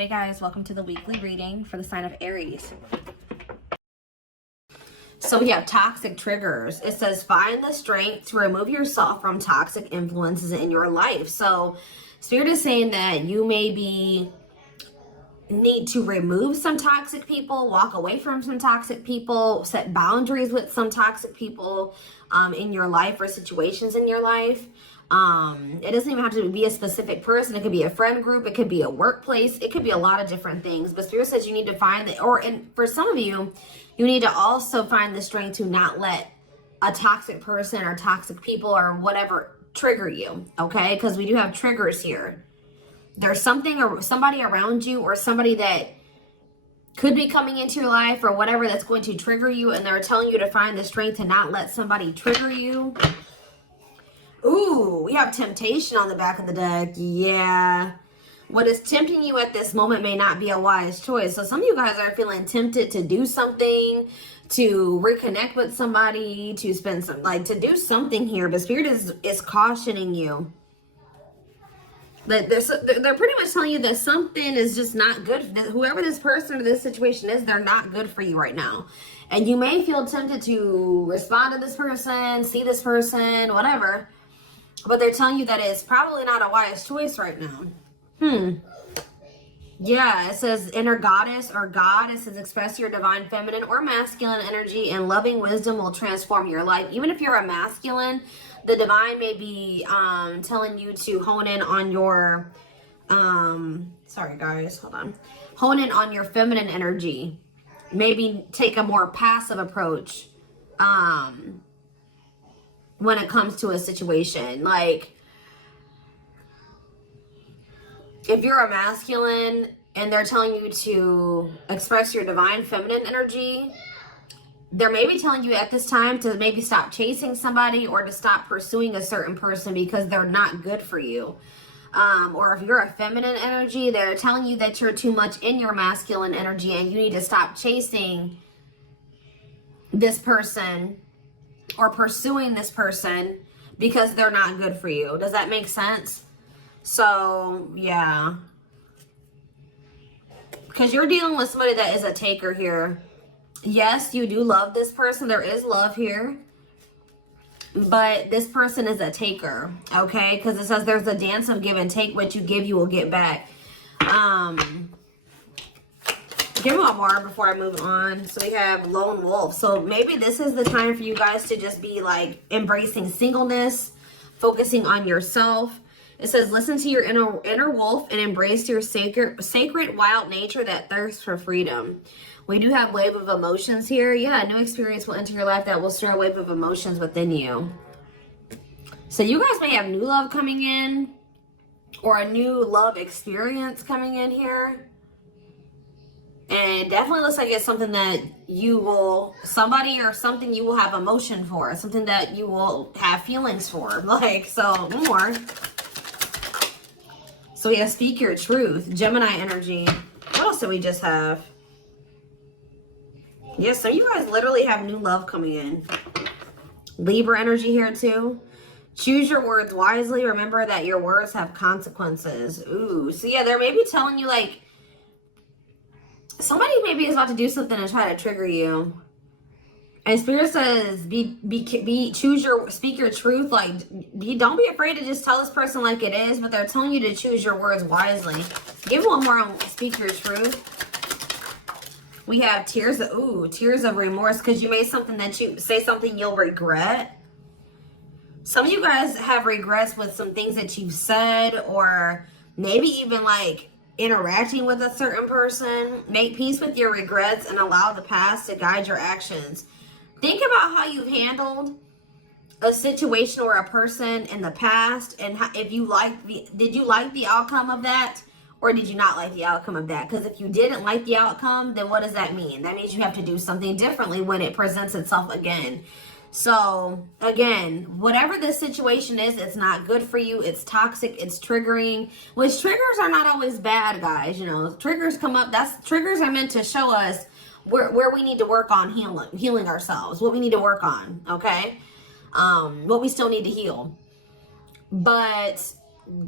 Hey guys, welcome to the weekly reading for the sign of Aries. So we have toxic triggers. It says find the strength to remove yourself from toxic influences in your life. So Spirit is saying that you maybe need to remove some toxic people, walk away from some toxic people, set boundaries with some toxic people in your life or situations in your life. It doesn't even have to be a specific person. It could be a friend group. It could be a workplace. It could be a lot of different things. But Spirit says you need to find that, and for some of you, you need to also find the strength to not let a toxic person or toxic people or whatever trigger you, okay? Because we do have triggers here. There's something or somebody around you or somebody that could be coming into your life or whatever that's going to trigger you, and they're telling you to find the strength to not let somebody trigger you. Ooh, we have temptation on the back of the deck. Yeah. What is tempting you at this moment may not be a wise choice. So some of you guys are feeling tempted to do something, to reconnect with somebody, to spend some, to do something here. But Spirit is cautioning you. That they're pretty much telling you that something is just not good. Whoever this person or this situation is, they're not good for you right now. And you may feel tempted to respond to this person, see this person, whatever. But they're telling you that it's probably not a wise choice right now. Yeah, it says inner goddess or God. It says express your divine feminine or masculine energy, and loving wisdom will transform your life. Even if you're a masculine, the divine may be telling you to hone in on your, sorry guys, hold on. Hone in on your feminine energy. Maybe take a more passive approach when it comes to a situation. Like, if you're a masculine and they're telling you to express your divine feminine energy, they're maybe telling you at this time to maybe stop chasing somebody or to stop pursuing a certain person because they're not good for you. Or if you're a feminine energy, they're telling you that you're too much in your masculine energy and you need to stop chasing this person or pursuing this person because they're not good for you. Does that make sense? So, yeah. Because you're dealing with somebody that is a taker here. Yes, you do love this person. There is love here. But this person is a taker, okay? Because it says there's a dance of give and take. What you give, you will get back. Give me one more before I move on. So we have lone wolf. So maybe this is the time for you guys to just be like embracing singleness, focusing on yourself. It says listen to your inner wolf and embrace your sacred wild nature that thirsts for freedom. We do have wave of emotions here. Yeah, a new experience will enter your life that will stir a wave of emotions within you. So you guys may have new love coming in or a new love experience coming in here. And it definitely looks like it's something that you will, somebody or something you will have emotion for. Something that you will have feelings for. Like, so more. So we have speak your truth. Gemini energy. What else do we just have? Yes, so you guys literally have new love coming in. Libra energy here too. Choose your words wisely. Remember that your words have consequences. Ooh, so yeah, they're maybe telling you like, somebody maybe is about to do something to try to trigger you. And Spirit says, speak your truth. Like, don't be afraid to just tell this person like it is, but they're telling you to choose your words wisely. Give one more on speak your truth. We have tears of remorse, because you made something that you say something you'll regret. Some of you guys have regrets with some things that you've said, or maybe even like interacting with a certain person. Make peace with your regrets and allow the past to guide your actions. Think about how you've handled a situation or a person in the past, and if you did you like the outcome of that, or did you not like the outcome of that? Because if you didn't like the outcome, then what does that mean? That means you have to do something differently when it presents itself again. So again, whatever this situation is, it's not good for you. It's toxic. It's triggering. Which triggers are not always bad, guys. You know, triggers come up. Triggers are meant to show us where we need to work on healing ourselves. What we need to work on. Okay, what we still need to heal. But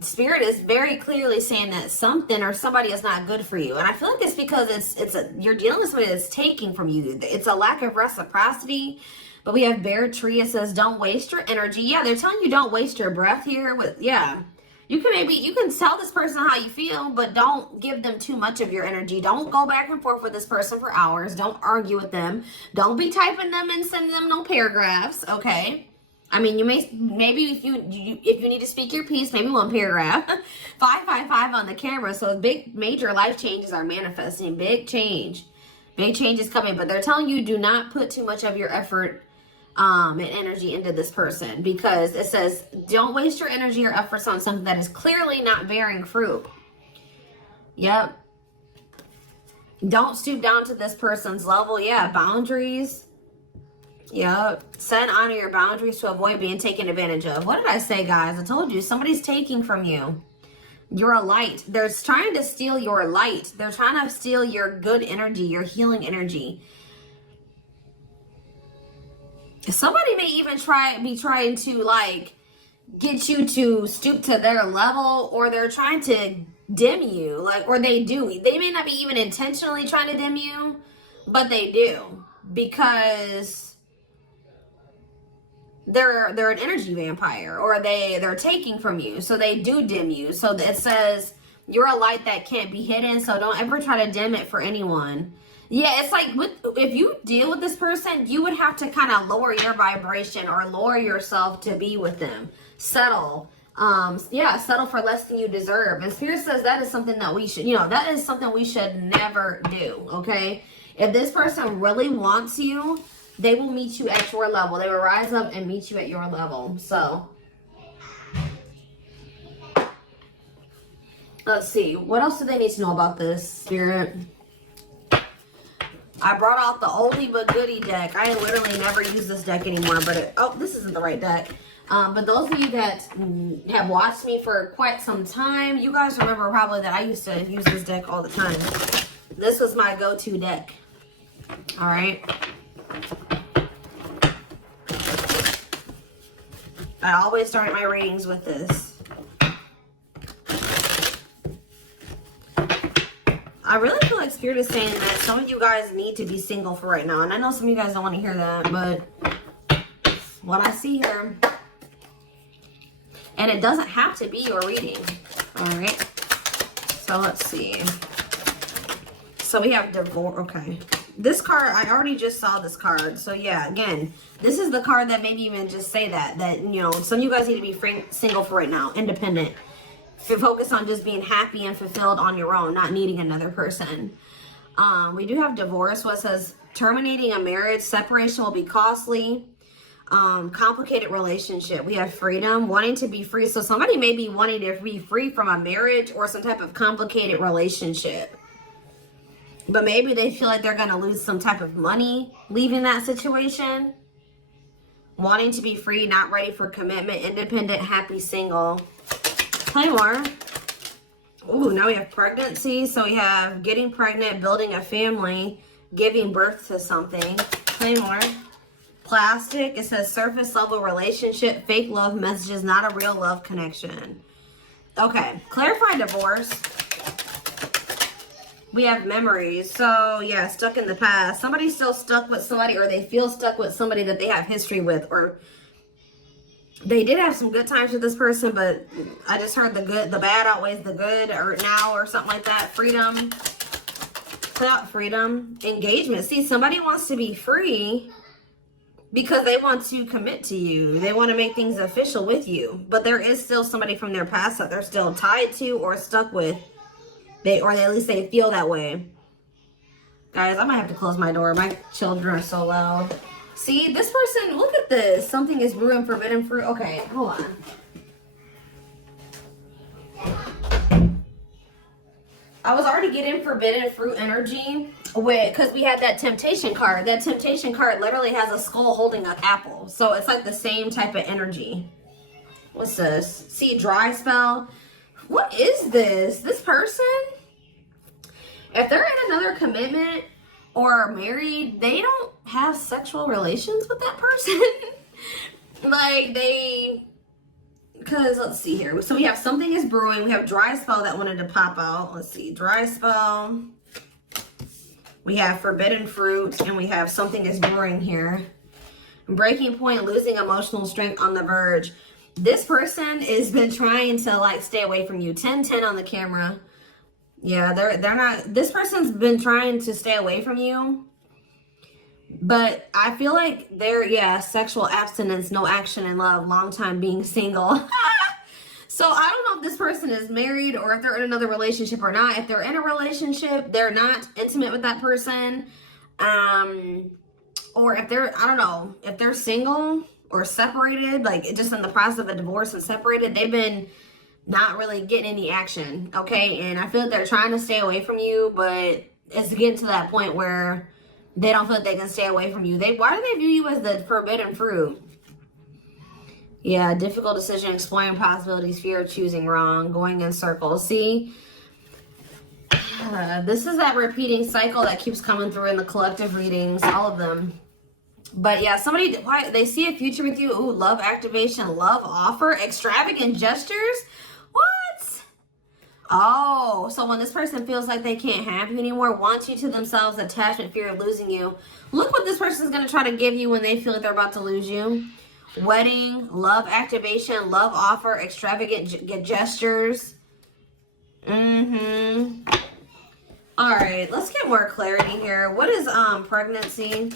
Spirit is very clearly saying that something or somebody is not good for you. And I feel like it's because you're dealing with somebody that's taking from you. It's a lack of reciprocity. But we have Bear Tree. It says, don't waste your energy. Yeah, they're telling you don't waste your breath here. You can tell this person how you feel, but don't give them too much of your energy. Don't go back and forth with this person for hours. Don't argue with them. Don't be typing them and sending them no paragraphs, okay? I mean, maybe if you need to speak your piece, maybe one paragraph. 555 on the camera. So big, major life changes are manifesting. Big change. Big change is coming. But they're telling you do not put too much of your effort and energy into this person, because it says don't waste your energy or efforts on something that is clearly not bearing fruit. Yep. Don't stoop down to this person's level. Yeah, boundaries. Yep. Set and honor your boundaries to avoid being taken advantage of. What did I say, guys? I told you somebody's taking from you. You're a light. They're trying to steal your light. They're trying to steal your good energy, your healing energy. Somebody may even be trying to like get you to stoop to their level, or they're trying to dim you, like, or they do. They may not be even intentionally trying to dim you, but they do, because they're an energy vampire, or they're taking from you, so they do dim you. So it says you're a light that can't be hidden, so don't ever try to dim it for anyone. Yeah, it's like if you deal with this person, you would have to kind of lower your vibration or lower yourself to be with them. Settle. Settle for less than you deserve. And Spirit says that is something that we should, that is something we should never do, okay? If this person really wants you, they will meet you at your level. They will rise up and meet you at your level. So, let's see. What else do they need to know about this, Spirit? I brought out the oldie but goodie deck. I literally never use this deck anymore, but this isn't the right deck. But those of you that have watched me for quite some time, you guys remember probably that I used to use this deck all the time. This was my go-to deck. All right. I always start my readings with this. I really feel like Spirit is saying that some of you guys need to be single for right now. And I know some of you guys don't want to hear that, but what I see here. And it doesn't have to be your reading. All right. So let's see. So we have divorce. Okay. This card, I already just saw this card. So yeah, again, this is the card that maybe even just say that some of you guys need to be single for right now, independent. Focus on just being happy and fulfilled on your own, not needing another person. We do have divorce. What says terminating a marriage, separation will be costly. Complicated relationship. We have freedom, wanting to be free. So somebody may be wanting to be free from a marriage or some type of complicated relationship. But maybe they feel like they're going to lose some type of money leaving that situation. Wanting to be free, not ready for commitment, independent, happy, single. Play more. Ooh, now we have pregnancy. So we have getting pregnant, building a family, giving birth to something. Play more. Plastic. It says surface level relationship, fake love messages, not a real love connection. Okay. Clarify divorce. We have memories. So yeah, stuck in the past. Somebody's still stuck with somebody, or they feel stuck with somebody that they have history with, or they did have some good times with this person, but I just heard the bad outweighs the good, or now, or something like that. Freedom. Freedom. Engagement. See, somebody wants to be free because they want to commit to you. They want to make things official with you. But there is still somebody from their past that they're still tied to or stuck with. Or at least they feel that way. Guys, I might have to close my door. My children are so loud. See, this person, look at this. Something is brewing forbidden fruit. Okay, hold on. I was already getting forbidden fruit energy because we had that temptation card. That temptation card literally has a skull holding an apple. So it's like the same type of energy. What's this? See, dry spell. What is this? This person, if they're in another commitment or married, they don't have sexual relations with that person. Like Because let's see here. So we have something is brewing. We have dry spell that wanted to pop out. Let's see. Dry spell. We have forbidden fruit. And we have something is brewing here. Breaking point, losing emotional strength, on the verge. This person has been trying to like stay away from you. 10-10 on the camera. Yeah, they're not. This person's been trying to stay away from you. But I feel like they're, yeah, sexual abstinence, no action in love, long time being single. So I don't know if this person is married or if they're in another relationship or not. If they're in a relationship, they're not intimate with that person. Or if they're, I don't know, if they're single or separated, like just in the process of a divorce and separated, they've been not really getting any action, okay? And I feel like they're trying to stay away from you, but it's getting to that point where they don't feel like they can stay away from you. Why do they view you as the forbidden fruit? Yeah, difficult decision, exploring possibilities, fear of choosing wrong, going in circles. See, this is that repeating cycle that keeps coming through in the collective readings, all of them. But yeah, they see a future with you. Ooh, love activation, love offer, extravagant gestures. What? Oh, so when this person feels like they can't have you anymore, wants you to themselves, attachment, fear of losing you. Look what this person is going to try to give you when they feel like they're about to lose you. Wedding, love activation, love offer, extravagant gestures. All right, let's get more clarity here. What is pregnancy?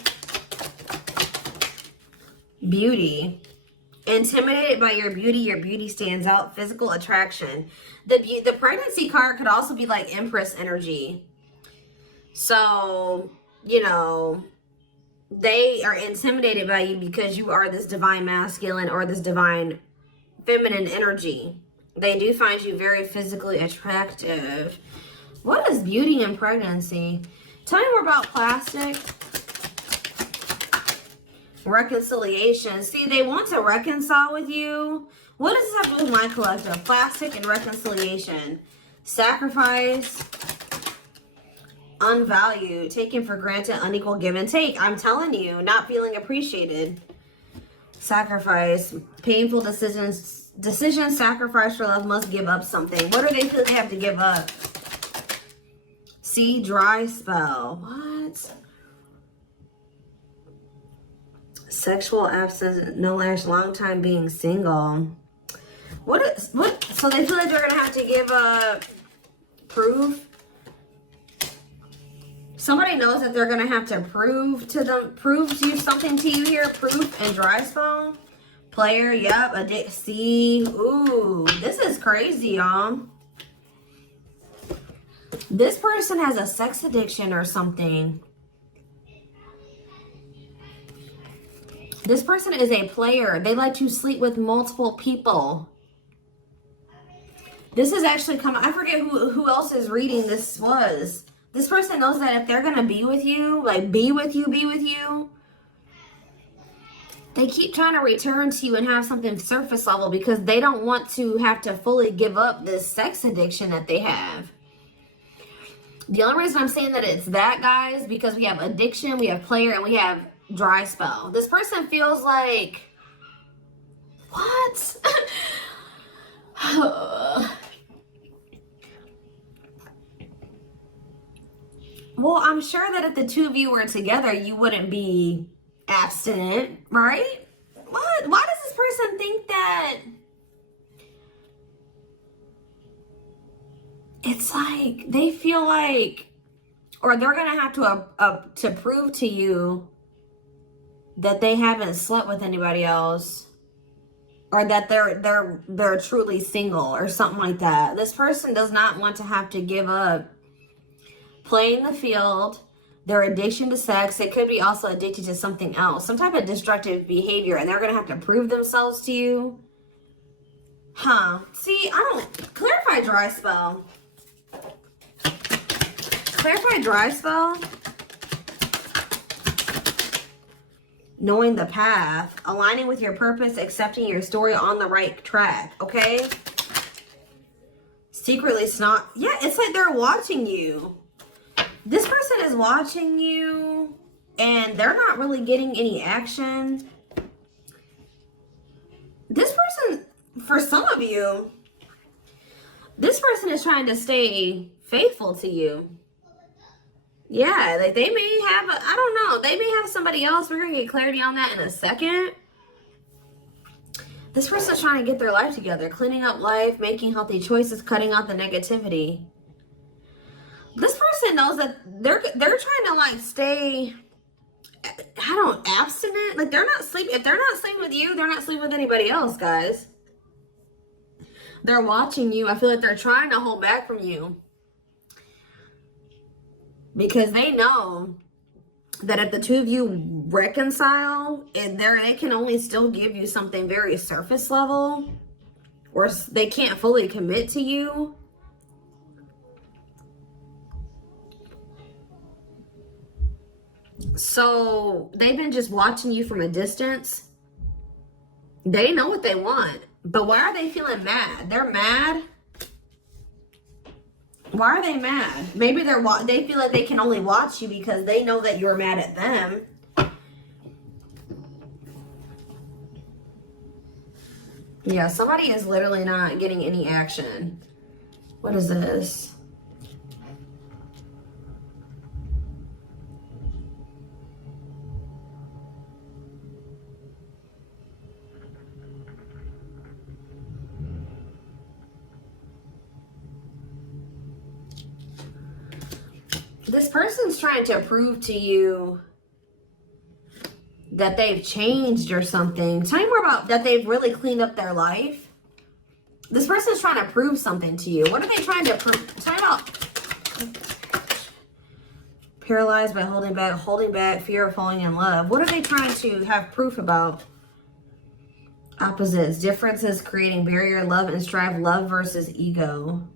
Beauty. Intimidated by your beauty stands out. Physical attraction. The pregnancy card could also be like Empress energy. So, you know, they are intimidated by you because you are this divine masculine or this divine feminine energy. They do find you very physically attractive. What is beauty and pregnancy? Tell me more about plastic. Reconciliation. See, they want to reconcile with you. What does this have to do with my collective? Plastic and reconciliation. Sacrifice. Unvalued. Taken for granted. Unequal give and take. I'm telling you, not feeling appreciated. Sacrifice. Painful decisions. Sacrifice for love. Must give up something. What do they feel they have to give up? See, dry spell. What? Sexual absence, no lash, long time being single. What? So they feel like they're gonna have to give proof. Somebody knows that they're gonna have to prove something to you here. Proof and dry spell. Player, yep. See, ooh, this is crazy, y'all. This person has a sex addiction or something. This person is a player. They like to sleep with multiple people. This is actually coming. I forget who else's reading this was. This person knows that if they're going to be with you, like be with you, they keep trying to return to you and have something surface level because they don't want to have to fully give up this sex addiction that they have. The only reason I'm saying that it's that, guys, because we have addiction, we have player, and we have dry spell. This person feels like, what? Well, I'm sure that if the two of you were together, you wouldn't be abstinent, right? What? Why does this person think that? It's like they feel like, or they're gonna have to prove to you that they haven't slept with anybody else, or that they're truly single or something like that. This person does not want to have to give up playing the field, their addiction to sex. They could be also addicted to something else, some type of destructive behavior, and they're going to have to prove themselves to you. Huh. See, I don't... Clarify dry spell. Clarify dry spell. Knowing the path, aligning with your purpose, accepting your story, on the right track, okay? Secretly snot. Yeah, it's like they're watching you. This person is watching you, and they're not really getting any action. This person, for some of you, this person is trying to stay faithful to you. Yeah, like they may have, I don't know, they may have somebody else. We're going to get clarity on that in a second. This person's trying to get their life together, cleaning up life, making healthy choices, cutting out the negativity. This person knows that they're trying to like stay, abstinent. Like they're not sleeping. If they're not sleeping with you, they're not sleeping with anybody else, guys. They're watching you. I feel like they're trying to hold back from you. Because they know that if the two of you reconcile, and they can only still give you something very surface level, or they can't fully commit to you. So they've been just watching you from a distance. They know what they want, but why are they feeling mad? They're mad. Why are they mad? Maybe they feel like they can only watch you because they know that you're mad at them. Yeah, somebody is literally not getting any action. What is this? This person's trying to prove to you that they've changed or something. Tell me more about that. They've really cleaned up their life. This person's trying to prove something to you. What are they trying to prove? Tell me about paralyzed by holding back, fear of falling in love. What are they trying to have proof about? Opposites, differences, creating barrier, love and strive, love versus ego.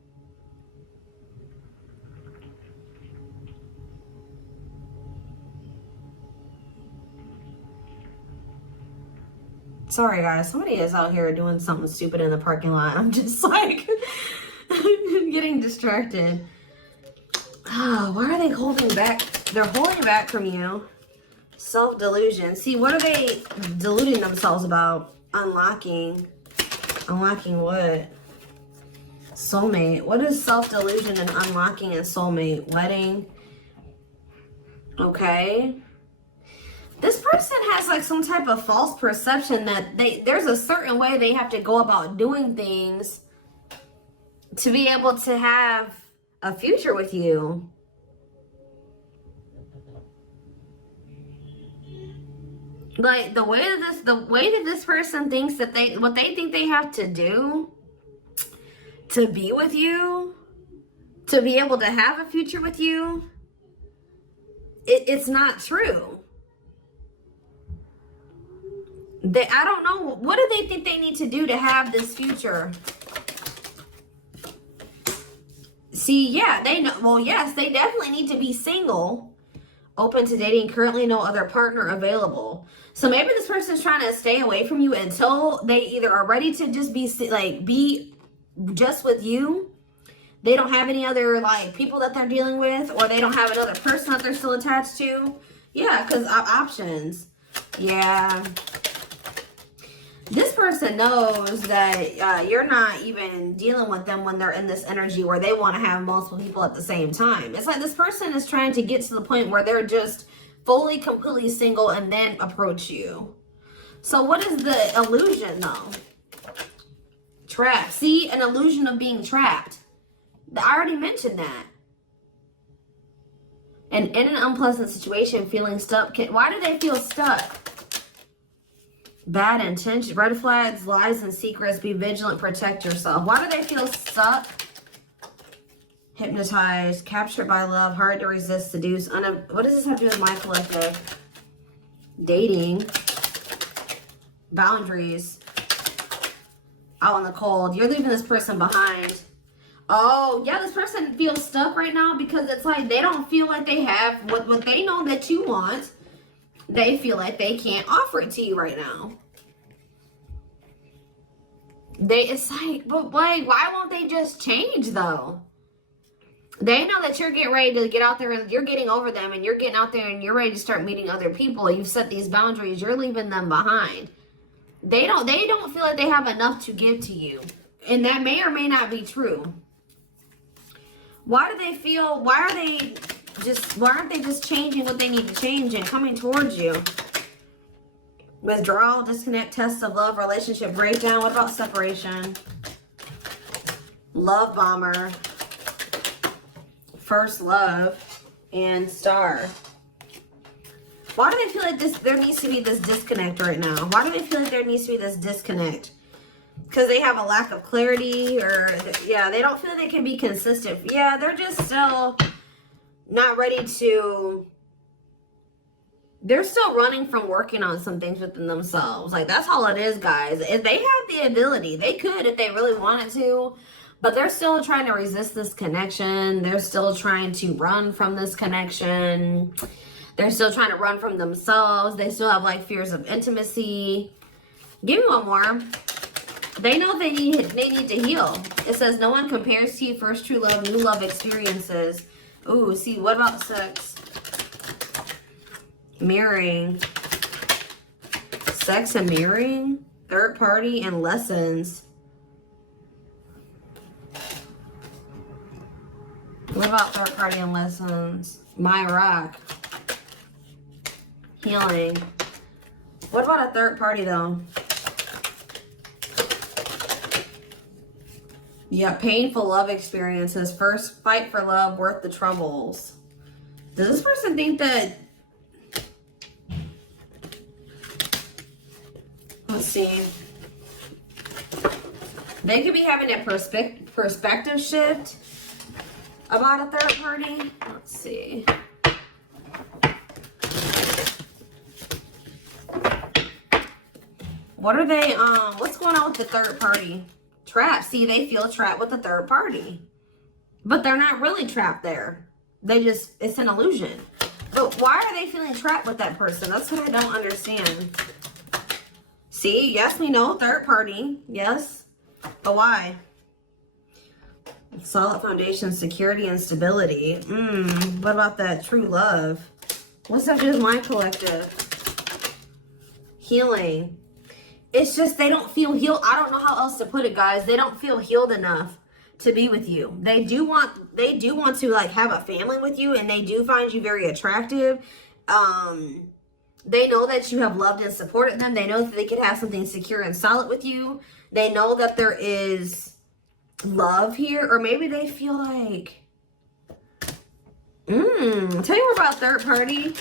Sorry, guys. Somebody is out here doing something stupid in the parking lot. I'm just like getting distracted. Oh, why are they holding back? They're holding back from you. Self-delusion. See, what are they deluding themselves about? Unlocking. Unlocking what? Soulmate. What is self-delusion and unlocking and soulmate? Wedding. Okay. This person has like some type of false perception that there's a certain way they have to go about doing things to be able to have a future with you. Like the way that this person thinks that what they think they have to do to be with you, to be able to have a future with you, it's not true. I don't know. What do they think they need to do to have this future? See, yeah, they know. Well, yes, they definitely need to be single, open to dating, currently no other partner available. So maybe this person's trying to stay away from you until they either are ready to just be just with you. They don't have any other like people that they're dealing with, or they don't have another person that they're still attached to. Yeah, because options. Yeah. This person knows that you're not even dealing with them when they're in this energy where they want to have multiple people at the same time. It's like this person is trying to get to the point where they're just fully, completely single and then approach you. So what is the illusion though? Trapped. See, an illusion of being trapped. I already mentioned that. And in an unpleasant situation, feeling stuck. Why do they feel stuck? Bad intention, red flags, lies and secrets, be vigilant, protect yourself. Why do they feel stuck? Hypnotized, captured by love, hard to resist, seduce. What does this have to do with my collective? Dating. Boundaries. Out in the cold. You're leaving this person behind. Oh, yeah, this person feels stuck right now because it's like they don't feel like they have what they know that you want. They feel like they can't offer it to you right now. It's like, but like, why won't they just change though? They know that you're getting ready to get out there and you're getting over them and you're getting out there and you're ready to start meeting other people. You've set these boundaries. You're leaving them behind. They don't feel like they have enough to give to you. And that may or may not be true. Why do they feel, why aren't they just changing what they need to change and coming towards you? Withdrawal, disconnect, test of love, relationship breakdown. What about separation? Love bomber, first love, and star. Why do they feel like there needs to be this disconnect right now? Why do they feel like there needs to be this disconnect? Because they have a lack of clarity, or yeah, they don't feel they can be consistent. Yeah, they're just still not ready to, they're still running from working on some things within themselves. Like, that's all it is, guys. If they have the ability, they could if they really wanted to, but they're still trying to resist this connection. They're still trying to run from this connection. They're still trying to run from themselves. They still have like fears of intimacy. Give me one more. They know they need to heal. It says no one compares to you. First true love, new love experiences. Ooh, see, what about sex? Mirroring. Sex and mirroring. Third party and lessons. What about third party and lessons? My rock. Healing. What about a third party though? Yeah, painful love experiences. First fight for love, worth the troubles. Does this person think that... Let's see. They could be having a perspective shift about a third party. Let's see. What are they, what's going on with the third party? Trapped. See, they feel trapped with the third party. But they're not really trapped there. They just, it's an illusion. But why are they feeling trapped with that person? That's what I don't understand. See, yes, we know, third party. Yes. But why? Solid foundation, security, and stability. What about that true love? What's up with my collective? Healing. It's just they don't feel healed. I don't know how else to put it, guys. They don't feel healed enough to be with you. They do want to like have a family with you, and they do find you very attractive. They know that you have loved and supported them. They know that they could have something secure and solid with you. They know that there is love here, or maybe they feel like tell you more about third party.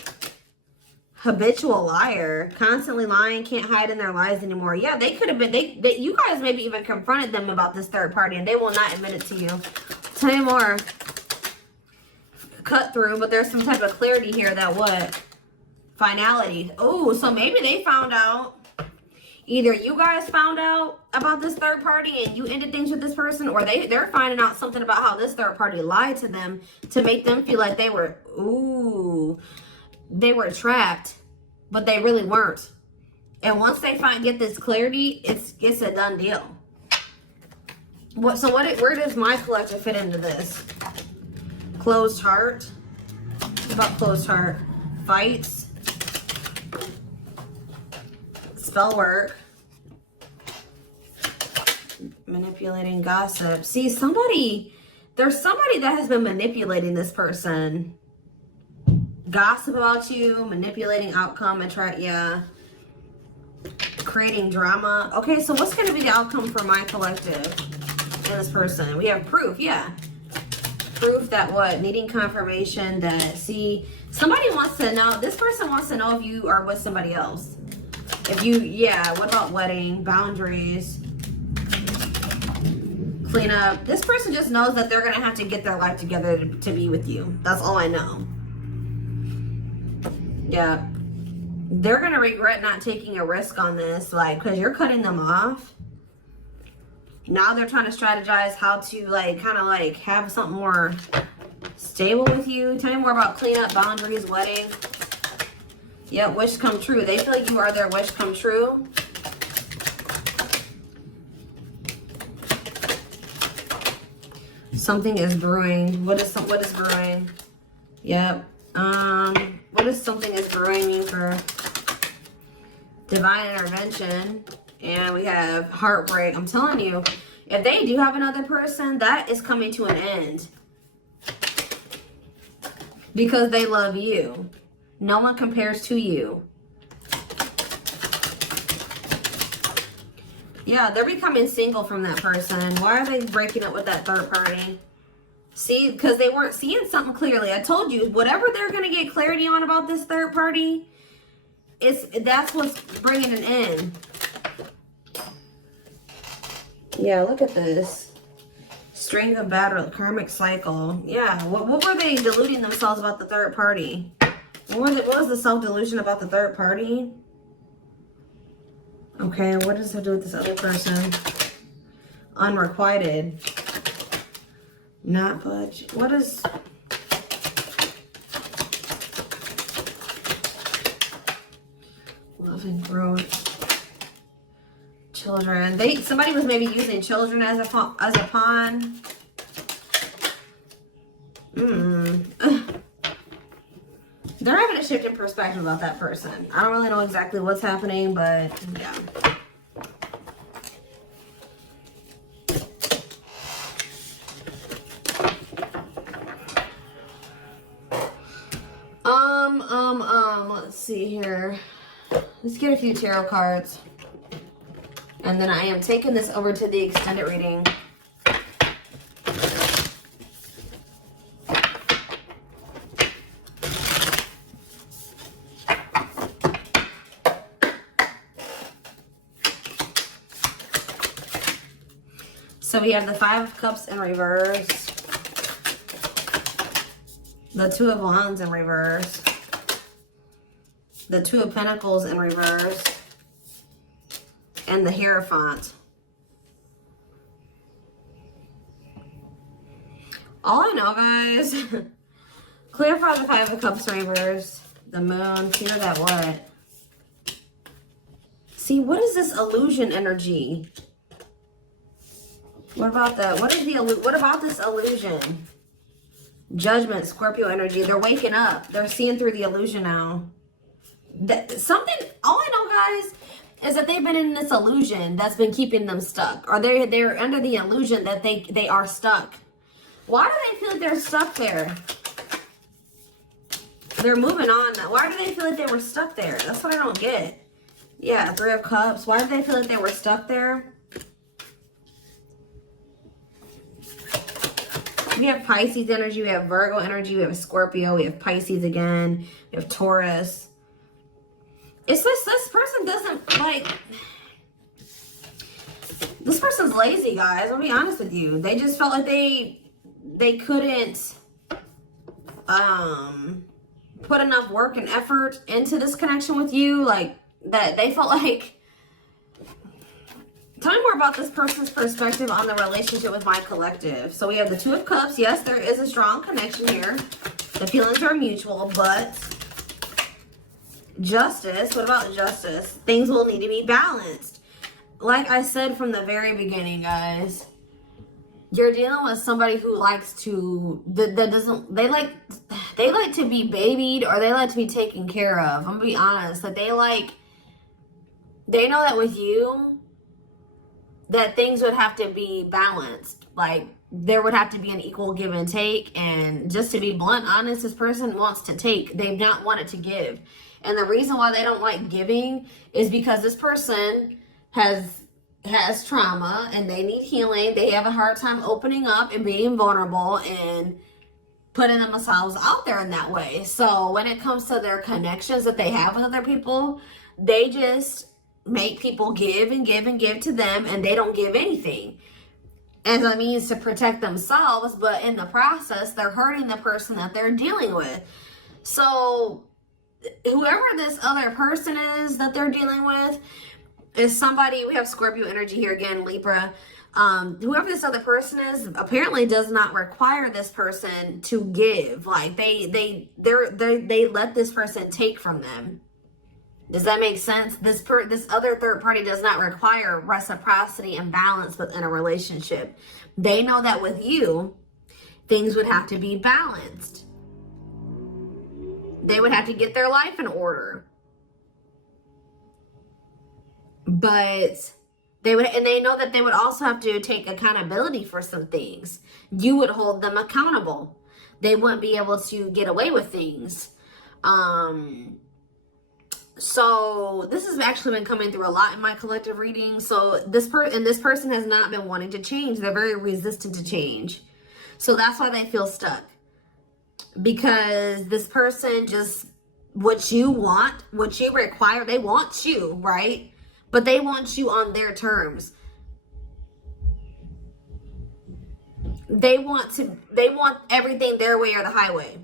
Habitual liar, constantly lying, can't hide in their lies anymore. Yeah, they could have been, you guys maybe even confronted them about this third party, and they will not admit it to you. Tell you more. Cut through, but there's some type of clarity here that what? Finality. Oh, so maybe they found out. Either you guys found out about this third party and you ended things with this person, or they're finding out something about how this third party lied to them to make them feel like they were, they were trapped, but they really weren't. And once they get this clarity, it's a done deal. Where does my collective fit into this? Closed heart. What about closed heart? Fights. Spell work. Manipulating, gossip. See, there's somebody that has been manipulating this person. Gossip about you, manipulating outcome, creating drama. Okay, so what's going to be the outcome for my collective and this person? We have proof, yeah. Proof that what? Needing confirmation that, see, somebody wants to know, this person wants to know if you are with somebody else. If you, yeah, what about wedding, boundaries, clean up. This person just knows that they're going to have to get their life together to be with you. That's all I know. Yeah, they're going to regret not taking a risk on this, like, because you're cutting them off. Now they're trying to strategize how to, like, kind of, like, have something more stable with you. Tell me more about cleanup, boundaries, wedding. Yeah, wish come true. They feel like you are their wish come true. Something is brewing. What is brewing? Yep. What does something is brewing mean for divine intervention? And we have heartbreak. I'm telling you, if they do have another person, that is coming to an end. Because they love you. No one compares to you. Yeah, they're becoming single from that person. Why are they breaking up with that third party? See, because they weren't seeing something clearly. I told you, whatever they're going to get clarity on about this third party, that's what's bringing an end. Yeah, look at this. String of battle, karmic cycle. Yeah, what were they deluding themselves about the third party? What was the self-delusion about the third party? Okay, what does it do with this other person? Unrequited. Not budge. What is... Love and growth. Children. Somebody was maybe using children as a pawn. They're having a shift in perspective about that person. I don't really know exactly what's happening, but yeah. Let's see here. Let's get a few tarot cards. And then I am taking this over to the extended reading. So we have the Five of Cups in reverse. The Two of Wands in reverse. The Two of Pentacles in reverse. And the Hierophant. All I know, guys, clarify the Five of Cups in reverse. The Moon, clear that what? See, what is this illusion energy? What about that? What about this illusion? Judgment, Scorpio energy. They're waking up. They're seeing through the illusion now. All I know, guys, is that they've been in this illusion that's been keeping them stuck. Or they're under the illusion that they are stuck. Why do they feel like they're stuck there? They're moving on now. Why do they feel like they were stuck there? That's what I don't get. Yeah, Three of Cups. Why do they feel like they were stuck there? We have Pisces energy, we have Virgo energy, we have Scorpio, we have Pisces again, we have Taurus. It's just this person doesn't like... This person's lazy, guys. I'll be honest with you. They just felt like they couldn't put enough work and effort into this connection with you. Like, that they felt like... Tell me more about this person's perspective on the relationship with my collective. So we have the Two of Cups. Yes, there is a strong connection here. The feelings are mutual, but Justice. What about Justice? Things will need to be balanced. Like I said from the very beginning, guys, you're dealing with somebody who likes to they like to be babied, or they like to be taken care of. I'm gonna be honest, that they know that with you, that things would have to be balanced. Like, there would have to be an equal give and take. And just to be blunt, honest, this person wants to take. They've not wanted to give. And the reason why they don't like giving is because this person has trauma and they need healing. They have a hard time opening up and being vulnerable and putting themselves out there in that way. So when it comes to their connections that they have with other people, they just make people give and give and give to them, and they don't give anything as a means to protect themselves, but in the process they're hurting the person that they're dealing with. So whoever this other person is that they're dealing with is somebody, we have Scorpio energy here again, Libra. Whoever this other person is apparently does not require this person to give. Like, they let this person take from them. Does that make sense? This other third party does not require reciprocity and balance within a relationship. They know that with you, things would have to be balanced. They would have to get their life in order. But they would, and they know that they would also have to take accountability for some things. You would hold them accountable. They wouldn't be able to get away with things. So this has actually been coming through a lot in my collective reading. So this person has not been wanting to change. They're very resistant to change. So that's why they feel stuck. Because this person just, what you want, what you require, they want you, right? But they want you on their terms. They want everything their way or the highway.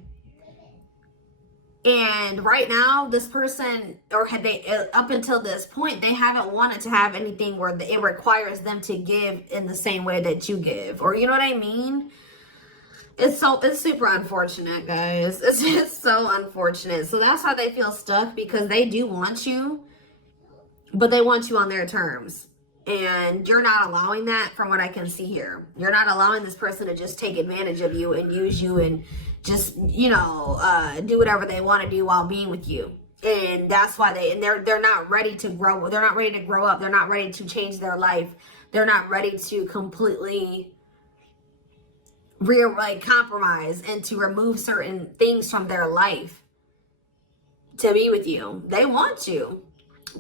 And right now, this person, or had they, up until this point, they haven't wanted to have anything where it requires them to give in the same way that you give. Or you know what I mean? It's super unfortunate, guys. It's just so unfortunate. So that's why they feel stuck, because they do want you, but they want you on their terms. And you're not allowing that, from what I can see here. You're not allowing this person to just take advantage of you and use you and just, you know, do whatever they want to do while being with you. And that's why they're not ready to grow. They're not ready to grow up. They're not ready to change their life. They're not ready to completely compromise and to remove certain things from their life to be with you. They want you.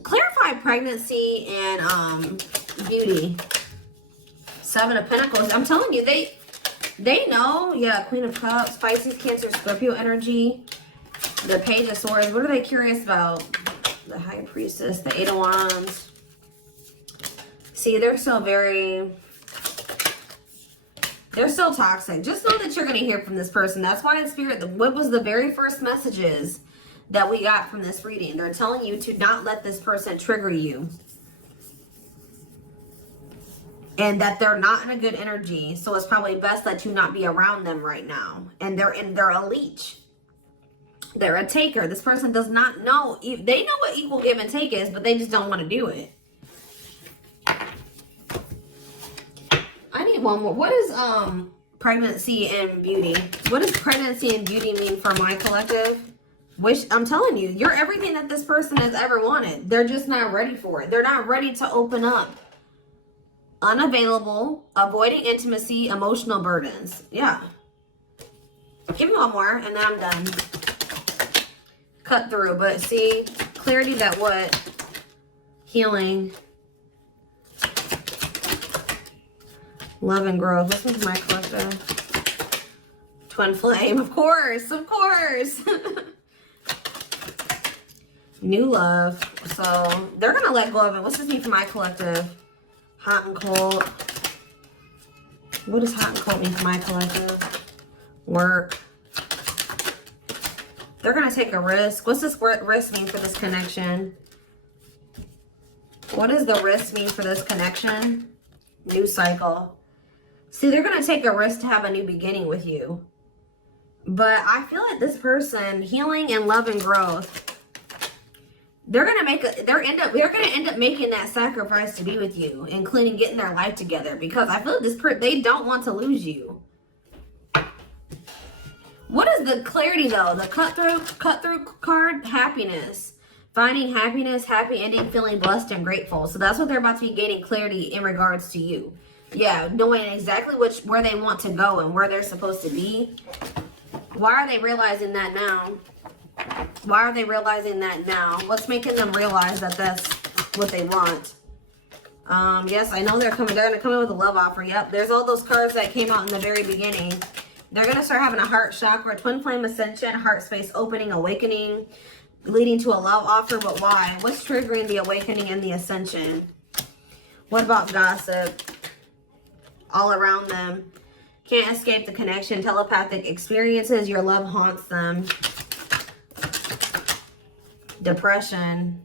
Clarify pregnancy and beauty. 7 of Pentacles. I'm telling you, they know. Yeah, Queen of Cups, Pisces, Cancer, Scorpio energy. The Page of Swords. What are they curious about? The High Priestess, the 8 of Wands. See, they're so toxic. Just know that you're going to hear from this person. That's why in Spirit, what was the very first messages that we got from this reading? They're telling you to not let this person trigger you. And that they're not in a good energy. So it's probably best that you not be around them right now. And they're a leech. They're a taker. This person does not know. They know what equal give and take is, but they just don't want to do it. I need one more. What is pregnancy and beauty? What does pregnancy and beauty mean for my collective? I'm telling you, you're everything that this person has ever wanted. They're just not ready for it. They're not ready to open up. Unavailable, avoiding intimacy, emotional burdens. Yeah. Give me one more and then I'm done. Cut through, but see, clarity that what? Healing. Love and growth. This one's my collective. Twin flame, of course, of course. New love. So they're gonna let go of it. What's this mean for my collective? Hot and cold. What does hot and cold mean for my collective? Work. They're gonna take a risk. What's this risk mean for this connection? What does the risk mean for this connection? New cycle. See, they're gonna take a risk to have a new beginning with you. But I feel like this person, healing and love and growth, they're gonna end up making that sacrifice to be with you, including getting their life together, because I feel like they don't want to lose you. What is the clarity though? The cut through card, happiness. Finding happiness, happy ending, feeling blessed and grateful. So that's what they're about to be gaining clarity in regards to you. Yeah, knowing exactly where they want to go and where they're supposed to be. Why are they realizing that now? Why are they realizing that now? What's making them realize that that's what they want? Yes, I know they're gonna come in with a love offer. Yep, there's all those cards that came out in the very beginning. They're gonna start having a heart chakra, twin flame ascension, heart space opening, awakening, leading to a love offer. But why? What's triggering the awakening and the ascension? What about gossip? All around them. Can't escape the connection. Telepathic experiences. Your love haunts them. Depression.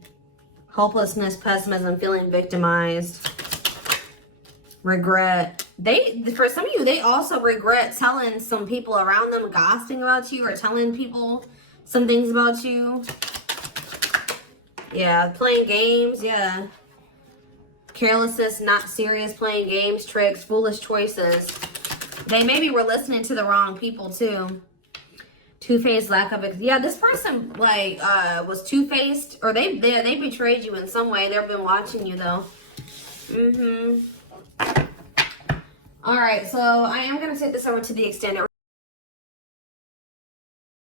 Hopelessness, pessimism, feeling victimized. Regret. For some of you, they also regret telling some people around them, gossiping about you or telling people some things about you. Yeah, playing games. Yeah. Carelessness, not serious, playing games, tricks, foolish choices. They maybe were listening to the wrong people too. Two-faced, lack of, yeah, this person, like, was two-faced, or they betrayed you in some way. They've been watching you, though. All right, so I am going to take this over to the extended